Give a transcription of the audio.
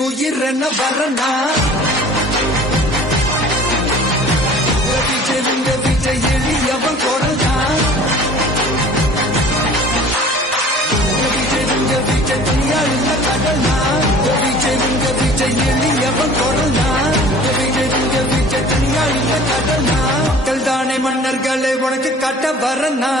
உயிர் என்ன வரனா விஜய் எளியவன் குரல்தான் விஜய் தனியாள் இல்ல கடல்னா விஜய் எளியவன் குரல்தான் விஜய் தனியாள் இல்ல கடல்னா மக்கள் தானே மன்னர்களை உனக்கு காட்ட வரனா